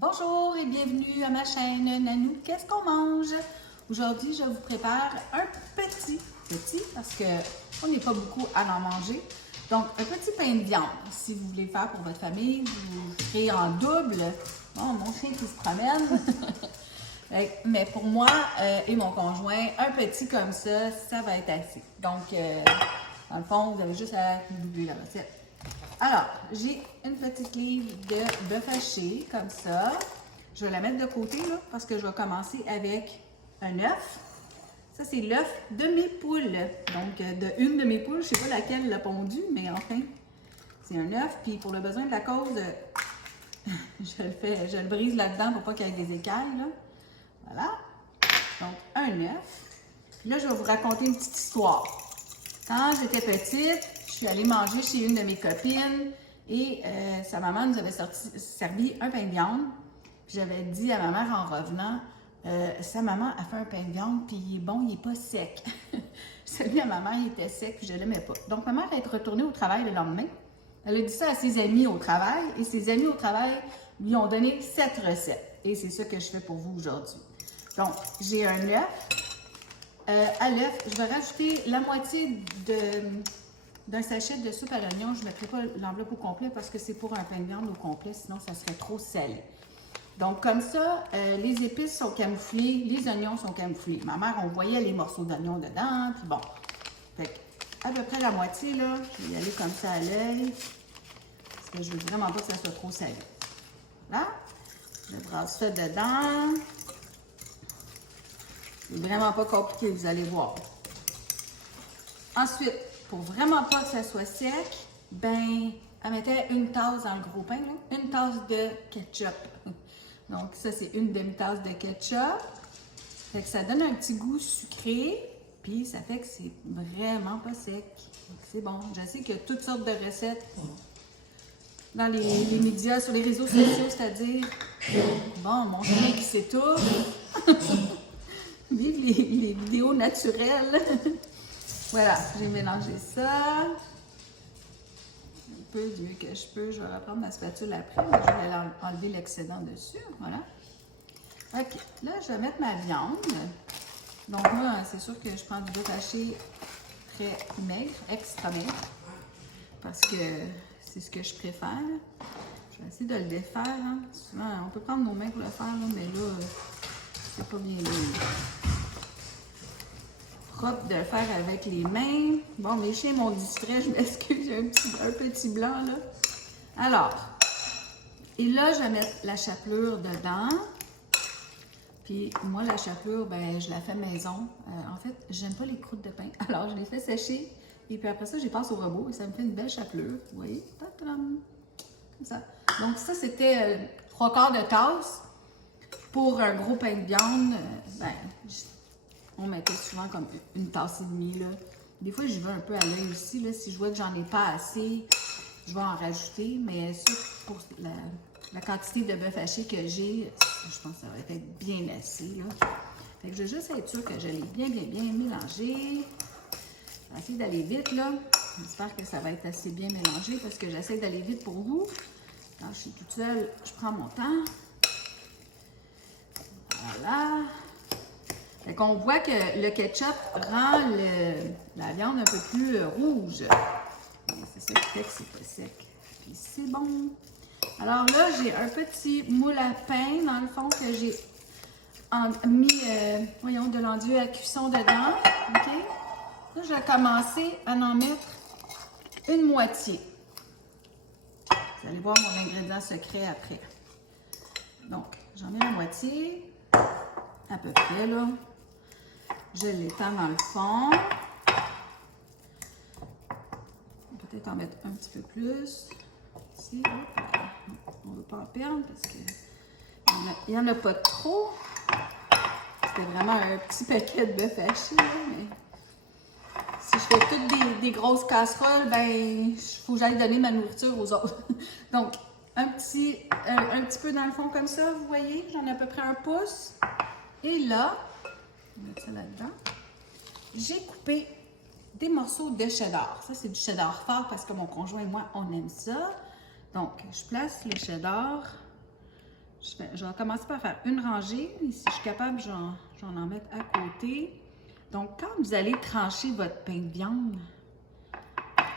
Bonjour et bienvenue à ma chaîne Nanou, qu'est-ce qu'on mange? Aujourd'hui, je vous prépare un petit parce qu'on n'est pas beaucoup à en manger. Donc, un petit pain de viande. Si vous voulez faire pour votre famille, vous ferez en double. Oh, mon chien qui se promène. Mais pour moi et mon conjoint, un petit comme ça va être assez. Donc, dans le fond, vous avez juste à doubler la recette. Alors, j'ai une petite livre de bœuf haché, comme ça. Je vais la mettre de côté, là, parce que je vais commencer avec un œuf. Ça, c'est l'œuf de mes poules. Donc, de une de mes poules, je ne sais pas laquelle l'a pondu, mais enfin, c'est un œuf. Puis, pour le besoin de la cause, je le brise là-dedans pour pas qu'il y ait des écailles, là. Voilà. Donc, un œuf. Puis là, je vais vous raconter une petite histoire. Quand j'étais petite, je suis allée manger chez une de mes copines et sa maman nous avait servi un pain de viande. J'avais dit à ma mère en revenant, sa maman a fait un pain de viande puis il est bon, il n'est pas sec. Celui à ma mère, il était sec puis je ne l'aimais pas. Donc ma mère est retournée au travail le lendemain. Elle a dit ça à ses amis au travail et ses amis au travail lui ont donné 7 recettes. Et c'est ça que je fais pour vous aujourd'hui. Donc, j'ai un œuf. À l'œuf, je vais rajouter la moitié d'un sachet de soupe à l'oignon. Je ne mettrai pas l'enveloppe au complet parce que c'est pour un pain de viande au complet, sinon ça serait trop salé. Donc comme ça, les épices sont camouflées, les oignons sont camouflés. Ma mère, on voyait les morceaux d'oignons dedans, puis bon. Fait à peu près la moitié, là, je vais y aller comme ça à l'œil, parce que je veux vraiment pas que ça soit trop salé. Là, je brasse ça dedans. C'est vraiment pas compliqué, vous allez voir. Ensuite, pour vraiment pas que ça soit sec, ben, elle mettait une tasse dans le gros pain, là, une tasse de ketchup. Donc, ça, c'est une demi-tasse de ketchup. Fait que ça donne un petit goût sucré, puis ça fait que c'est vraiment pas sec. C'est bon. Je sais qu'il y a toutes sortes de recettes dans les médias, sur les réseaux sociaux, c'est-à-dire, bon, mon chien qui s'étouffe. Vive les vidéos naturelles. Voilà, j'ai mélangé ça. Un peu du mieux que je peux. Je vais reprendre ma spatule après, mais je vais enlever l'excédent dessus. Voilà. OK, là, je vais mettre ma viande. Donc, moi, c'est sûr que je prends du bœuf haché très maigre, extra maigre, parce que c'est ce que je préfère. Je vais essayer de le défaire. Hein. Souvent, on peut prendre nos mains pour le faire, là, mais là, c'est pas bien propre de le faire avec les mains. Bon, mes chiens m'ont distrait, je m'excuse, j'ai un petit blanc là. Alors, et là, je vais mettre la chapelure dedans. Puis moi, la chapelure, ben, je la fais maison. En fait, j'aime pas les croûtes de pain. Alors, je les fais sécher. Et puis après ça, je les passe au robot et ça me fait une belle chapelure. Vous voyez? Comme ça. Donc ça, c'était 3/4 de tasse. Pour un gros pain de viande, ben, on mettait souvent comme une tasse et demie, là. Des fois, j'y vais un peu à l'œil aussi, là. Si je vois que j'en ai pas assez, je vais en rajouter. Mais ça, pour la quantité de bœuf haché que j'ai, je pense que ça va être bien assez, là. Fait que je vais juste être sûre que je l'ai bien mélangé. Je vais essayer d'aller vite, là. J'espère que ça va être assez bien mélangé parce que j'essaie d'aller vite pour vous. Quand je suis toute seule, je prends mon temps. Voilà. Fait qu'on voit que le ketchup rend la viande un peu plus rouge. C'est ça qui fait que c'est pas sec. Puis c'est bon. Alors là, j'ai un petit moule à pain, dans le fond, que j'ai mis, de l'enduit à cuisson dedans. OK? Là, je vais commencer à en mettre une moitié. Vous allez voir mon ingrédient secret après. Donc, j'en mets la moitié, à peu près, là. Je l'étends dans le fond. Peut-être en mettre un petit peu plus. Ici, on ne veut pas en perdre parce qu'il n'y en a pas trop. C'était vraiment un petit paquet de bœuf haché, là, mais si je fais toutes des grosses casseroles, ben, il faut que j'aille donner ma nourriture aux autres. Donc, un petit peu dans le fond comme ça, vous voyez, j'en ai à peu près 1 pouce. Et là, on va mettre ça là-dedans. J'ai coupé des morceaux de cheddar. Ça, c'est du cheddar fort parce que mon conjoint et moi, on aime ça. Donc, je place le cheddar je vais commencer par faire une rangée. Et si je suis capable, je vais en mettre à côté. Donc, quand vous allez trancher votre pain de viande,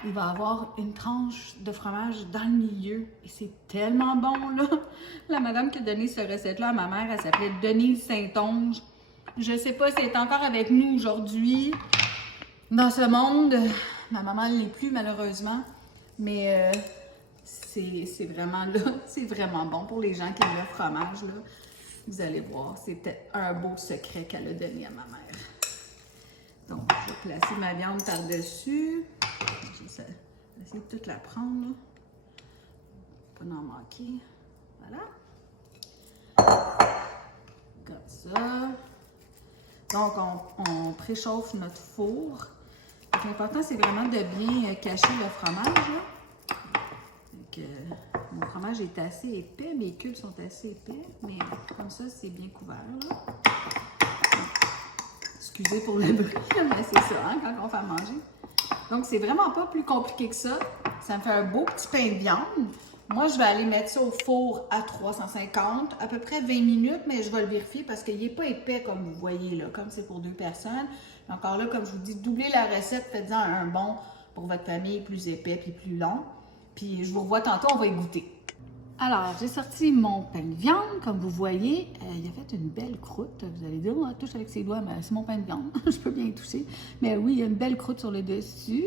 il va y avoir une tranche de fromage dans le milieu. Et c'est tellement bon, là! La madame qui a donné cette recette-là à ma mère, elle s'appelait Denise Saint-Onge. Je ne sais pas si elle est encore avec nous aujourd'hui. Dans ce monde, ma maman ne l'est plus, malheureusement. Mais c'est vraiment, là, c'est vraiment bon pour les gens qui aiment le fromage, là. Vous allez voir, c'est peut-être un beau secret qu'elle a donné à ma mère. Donc, je vais placer ma viande par-dessus. Je vais essayer de toute la prendre, là. Pas en manquer. Voilà. Comme ça. Donc, on préchauffe notre four. L'important, c'est vraiment de bien cacher le fromage, là. Donc, mon fromage est assez épais, mes cubes sont assez épais, mais comme ça, c'est bien couvert, là. Excusez pour le bruit, mais c'est ça, hein, quand on fait à manger. Donc, c'est vraiment pas plus compliqué que ça. Ça me fait un beau petit pain de viande. Moi, je vais aller mettre ça au four à 350, à peu près 20 minutes, mais je vais le vérifier parce qu'il n'est pas épais comme vous voyez, là, comme c'est pour 2 personnes. Encore là, comme je vous dis, doublez la recette, faites-en un bon pour votre famille, plus épais puis plus long. Puis, je vous revois tantôt, on va y goûter. Alors, j'ai sorti mon pain de viande, comme vous voyez. Il a fait une belle croûte. Vous allez dire, on touche avec ses doigts, mais c'est mon pain de viande. Je peux bien y toucher. Mais oui, il y a une belle croûte sur le dessus.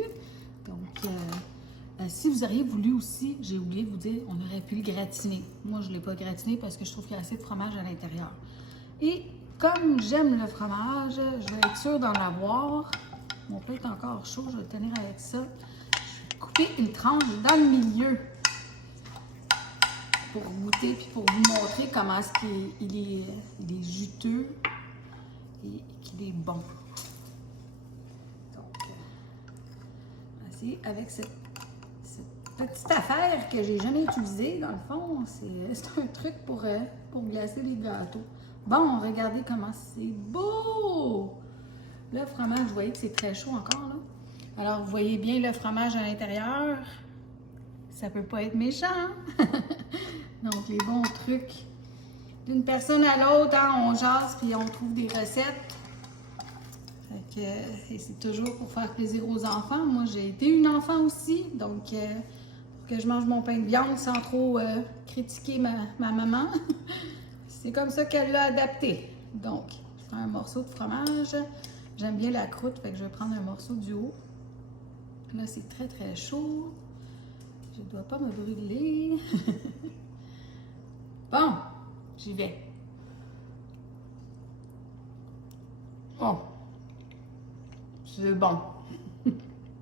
Donc, si vous auriez voulu aussi, j'ai oublié de vous dire, on aurait pu le gratiner. Moi, je ne l'ai pas gratiné parce que je trouve qu'il y a assez de fromage à l'intérieur. Et comme j'aime le fromage, je vais être sûre d'en avoir. Mon pain est encore chaud, je vais le tenir avec ça. Je vais couper une tranche dans le milieu pour goûter puis pour vous montrer comment est-ce qu'il est juteux et qu'il est bon. Donc, voici avec cette petite affaire que j'ai jamais utilisée, dans le fond, c'est un truc pour glacer les gâteaux. Bon, regardez comment c'est beau! Le fromage, vous voyez que c'est très chaud encore, là. Alors, vous voyez bien le fromage à l'intérieur. Ça peut pas être méchant. Donc, les bons trucs d'une personne à l'autre, hein, on jase puis on trouve des recettes. Et c'est toujours pour faire plaisir aux enfants. Moi, j'ai été une enfant aussi, donc pour que je mange mon pain de viande sans trop critiquer ma maman. C'est comme ça qu'elle l'a adapté. Donc, je prends un morceau de fromage. J'aime bien la croûte, fait que je vais prendre un morceau du haut. Là, c'est très, très chaud. Je ne dois pas me brûler. Bon, j'y vais. Bon. C'est bon.